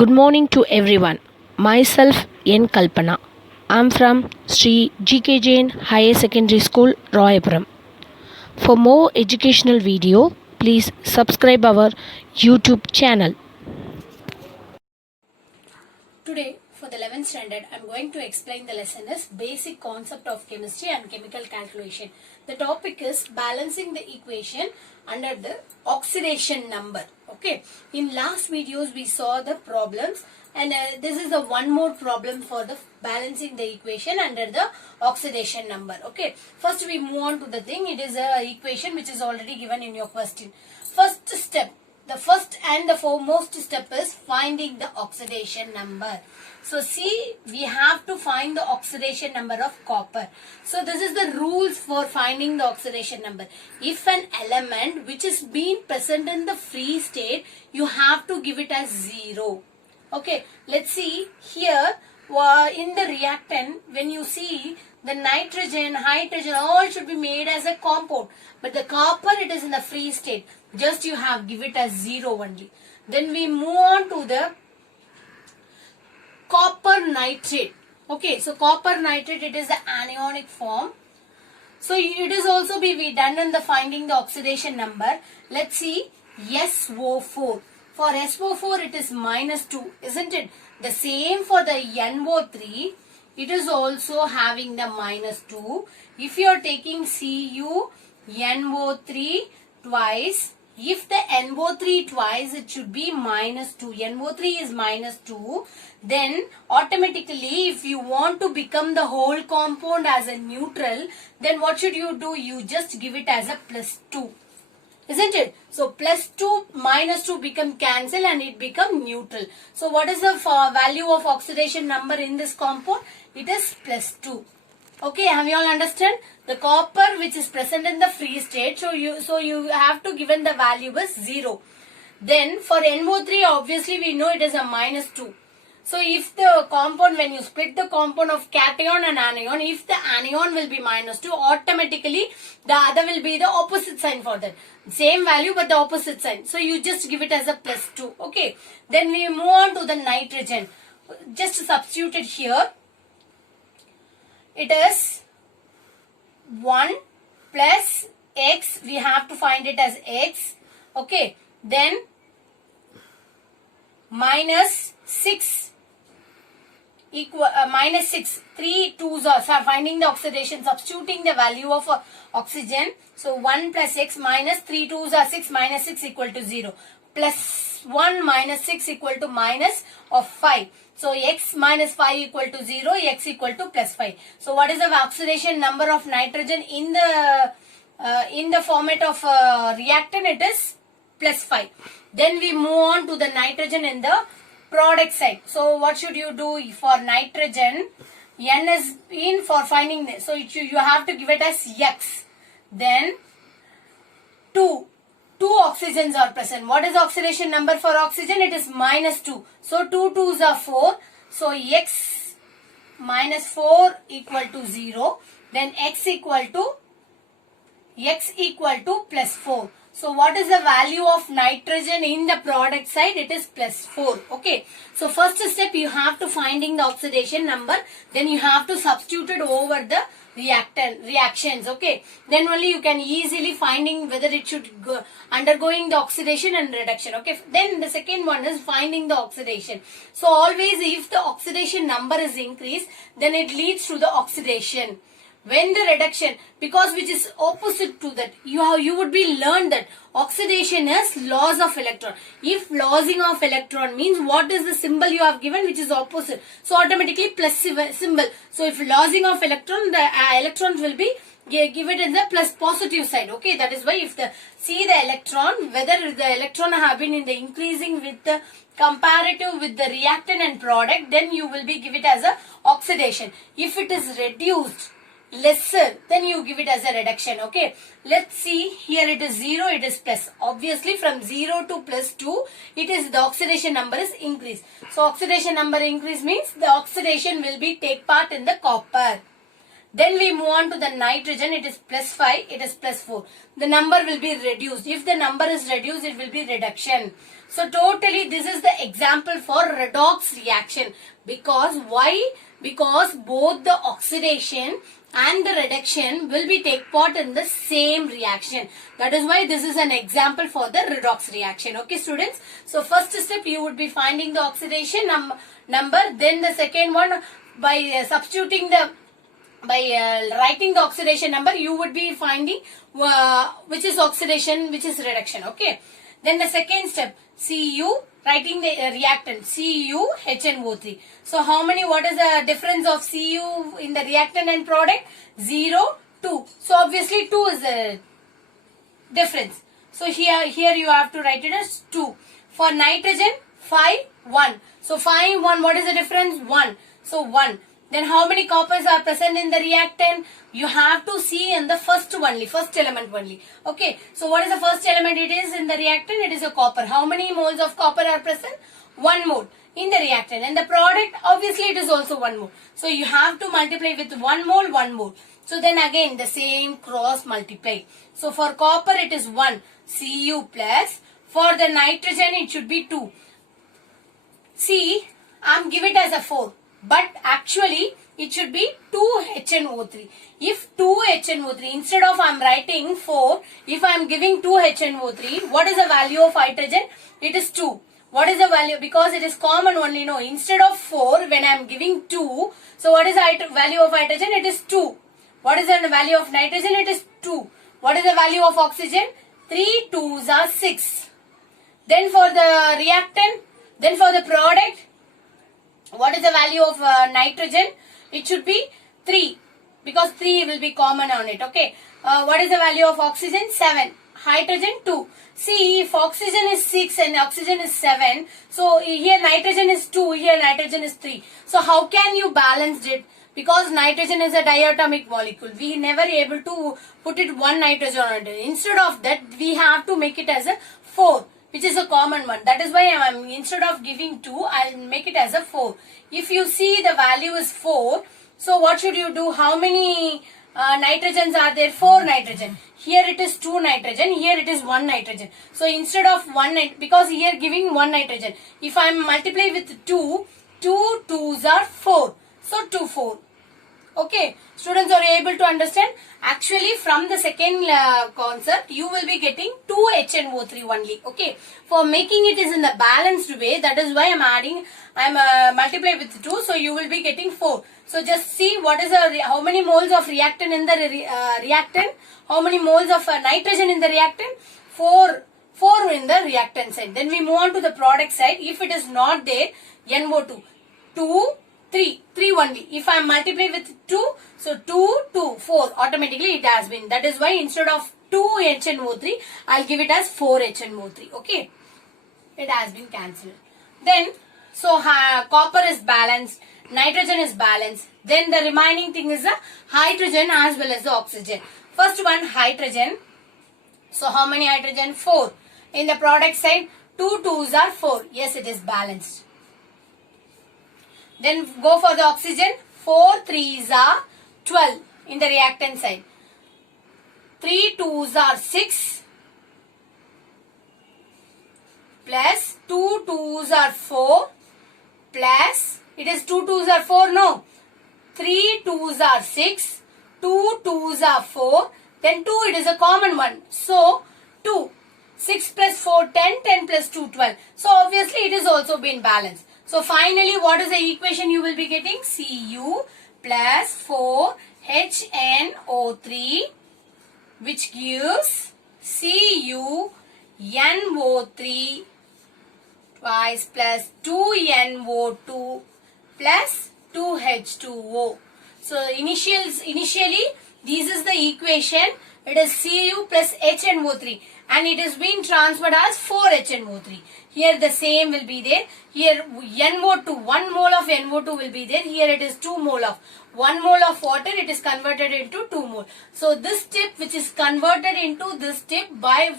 Good morning to everyone. Myself N. Kalpana. I'm from Sri GK Jain Higher Secondary School, Royapuram. For more educational video, please subscribe our YouTube channel. Today, for the 11th standard, I am going to explain the lesson as Basic Concept of Chemistry and Chemical Calculation. The topic is balancing the equation under the oxidation number. Okay. In last videos, we saw the problems and this is the one more problem for the balancing the equation under the oxidation number. Okay. First, we move on to the thing. It is a equation which is already given in your question. First step. The first and the foremost step is finding the oxidation number. So see, we have to find the oxidation number of copper. So this is the rules for finding the oxidation number. If an element which is being present in the free state, you have to give it as 0. Okay, let's see here in the reactant, when you see the nitrogen, hydrogen, all should be made as a compound. But the copper, it is in the free state. Just you have give it as 0 only. Then we move on to the copper nitrate. Okay, so copper nitrate, it is the anionic form. So it is also be done in the finding the oxidation number. Let's see, SO4. For SO4, it is -2, isn't it? The same for the NO3. It is also having the -2. If you are taking CuNO3 twice, if the NO3 twice, it should be -2. NO3 is -2. Then automatically, if you want to become the whole compound as a neutral, then what should you do? You just give it as a +2. Isn't it? So +2 -2 become cancel and it become neutral. So what is the value of oxidation number in this compound? It is +2. Okay, have you all understand? The copper which is present in the free state, so you have to given the value is 0. Then for NO3, obviously we know it is a -2. So if the compound, when you split the compound of cation and anion, if the anion will be -2, automatically the other will be the opposite sign for that. Same value but the opposite sign. So you just give it as a +2. Okay. Then we move on to the nitrogen. Just substitute it here. It is 1 plus x. We have to find it as x. Okay. Then -6 equal -6. 3 2s are finding the oxidation, substituting the value of oxygen. So 1 plus x minus 3 2s are 6, -6 equal to 0. Plus 1 minus 6 equal to minus of 5. So x minus 5 equal to 0, x equal to +5. So what is the oxidation number of nitrogen in the format of reactant? It is +5. Then we move on to the nitrogen in the product side. So what should you do for nitrogen? N is in for finding this. So you have to give it as x. Then 2 oxygens are present. What is the oxidation number for oxygen? It is -2. So 2 2s are 4. So x minus 4 equal to 0. Then x equal to +4. So what is the value of nitrogen in the product side? It is +4. Okay. So first step, you have to finding the oxidation number. Then you have to substitute it over the reactions. Okay. Then only you can easily finding whether it should go undergoing the oxidation and reduction. Okay. Then the second one is finding the oxidation. So always if the oxidation number is increased, then it leads to the oxidation. When the reduction, because which is opposite to that, you would be learned that oxidation is loss of electron. If losing of electron means what is the symbol you have given, which is opposite. So automatically plus symbol. So if losing of electron, the electrons will be given in the plus positive side. Okay, that is why if the electron, whether the electron have been in the increasing with the comparative with the reactant and product, then you will be give it as a oxidation. If it is reduced lesser, then you give it as a reduction. Okay, let's see here, it is 0, it is plus. Obviously from 0 to +2, it is the oxidation number is increased. So oxidation number increase means the oxidation will be take part in the copper. Then we move on to the nitrogen. It is plus 5. It is plus 4. The number will be reduced. If the number is reduced, it will be reduction. So totally this is the example for redox reaction. Because why? Because both the oxidation and the reduction will be take part in the same reaction. That is why this is an example for the redox reaction. Okay, students. So first step you would be finding the oxidation number. Then the second one by substituting the writing the oxidation number, you would be finding which is oxidation, which is reduction. Okay. Then the second step, Cu, writing the reactant, CuHNO3. So how many, what is the difference of Cu in the reactant and product? 0, 2. So obviously 2 is the difference. So here you have to write it as 2. For nitrogen, 5, 1. So 5, 1, what is the difference? 1. So 1. Then how many coppers are present in the reactant? You have to see in the first element only. Okay. So what is the first element it is in the reactant? It is a copper. How many moles of copper are present? 1 mole in the reactant. And the product, obviously it is also 1 mole. So you have to multiply with 1 mole, 1 mole. So then again the same cross multiply. So for copper it is 1 Cu plus. For the nitrogen it should be 2. See, I am give it as a 4. But actually, it should be 2HNO3. If 2HNO3, instead of I am writing 4, if I am giving 2HNO3, what is the value of hydrogen? It is 2. What is the value? Because it is common only, no. Instead of 4, when I am giving 2, so what is the value of hydrogen? It is 2. What is the value of nitrogen? It is 2. What is the value of oxygen? 3 2s are 6. Then for the reactant, then for the product, what is the value of nitrogen? It should be 3 because 3 will be common on it. Okay. What is the value of oxygen? 7. Hydrogen 2. See, if oxygen is 6 and oxygen is 7, so here nitrogen is 2, here nitrogen is 3. So how can you balance it? Because nitrogen is a diatomic molecule. We never able to put it one nitrogen on it. Instead of that, we have to make it as a 4. Which is a common one. That is why I am, instead of giving 2, I will make it as a 4. If you see the value is 4, so what should you do? How many nitrogens are there? 4 nitrogen. Here it is 2 nitrogen. Here it is 1 nitrogen. So instead of 1, because here giving 1 nitrogen. If I multiply with 2, 2 2s are 4. So 2 4. Okay, students, are you able to understand? Actually, from the second concept, you will be getting 2HNO3 only. Okay, for making it is in the balanced way. That is why I am multiply with 2. So you will be getting 4. So just see what is how many moles of reactant in the reactant. How many moles of nitrogen in the reactant? 4 in the reactant side. Then we move on to the product side. If it is not there, NO2, 2. 3 only. If I multiply with 2, so 2, 2, 4, automatically it has been. That is why instead of 2HNO3, I'll give it as 4HNO3. Okay. It has been cancelled. Then, so copper is balanced, nitrogen is balanced. Then the remaining thing is the hydrogen as well as the oxygen. First one, hydrogen. So how many hydrogen? 4. In the product side, 2 2s are 4. Yes, it is balanced. Then go for the oxygen. 4 3s are 12 in the reactant side. 3 2s are 6 plus 2 2s are 4 plus, it is 2 2s are 4, no. 3 2s are 6, 2 2s are 4, then 2 it is a common one. So 2, 6 plus 4 10, 10 plus 2 12. So obviously it is also been balanced. So finally, what is the equation you will be getting? Cu plus 4HNO3, which gives CuNO3 twice plus 2NO2 plus 2H2O. So initially this is the equation. It is Cu plus HNO3. and it is being transferred as 4HNO3. Here the same will be there. Here NO2, 1 mole of NO2 will be there. Here it is 2 mole of 1 mole of water, it is converted into 2 mole. So this step which is converted into this step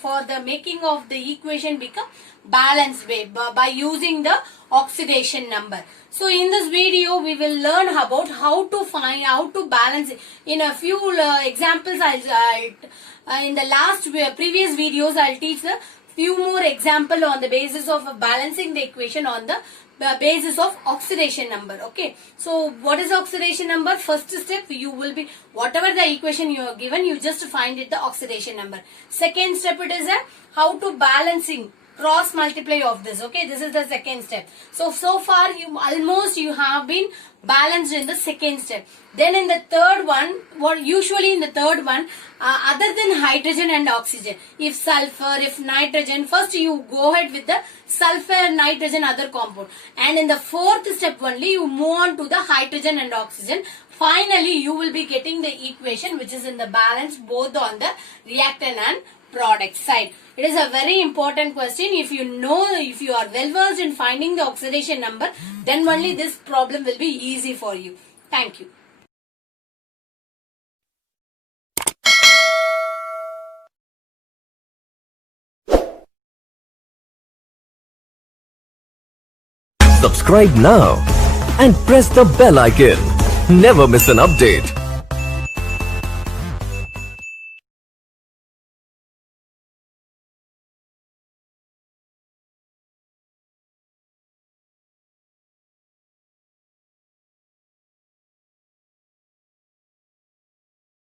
for the making of the equation become balanced way by using the oxidation number. So in this video we will learn about how to balance it. In a few examples in the previous videos I'll teach the few more example on the basis of balancing the equation on the basis of oxidation number. Okay, so what is oxidation number? First step, you will be whatever the equation you are given, you just find it the oxidation number. Second step, it is how to balancing cross multiply of this. Okay, this is the second step. So far you have been balanced in the second step. Then in the third one, usually in the third one, other than hydrogen and oxygen, if sulfur, if nitrogen, first you go ahead with the sulfur, nitrogen, other compound, and in the fourth step only you move on to the hydrogen and oxygen. Finally you will be getting the equation which is in the balance both on the reactant and product side. It is a very important question. If you are well versed in finding the oxidation number, then only this problem will be easy for you. Thank you. Subscribe now and press the bell icon. Never miss an update.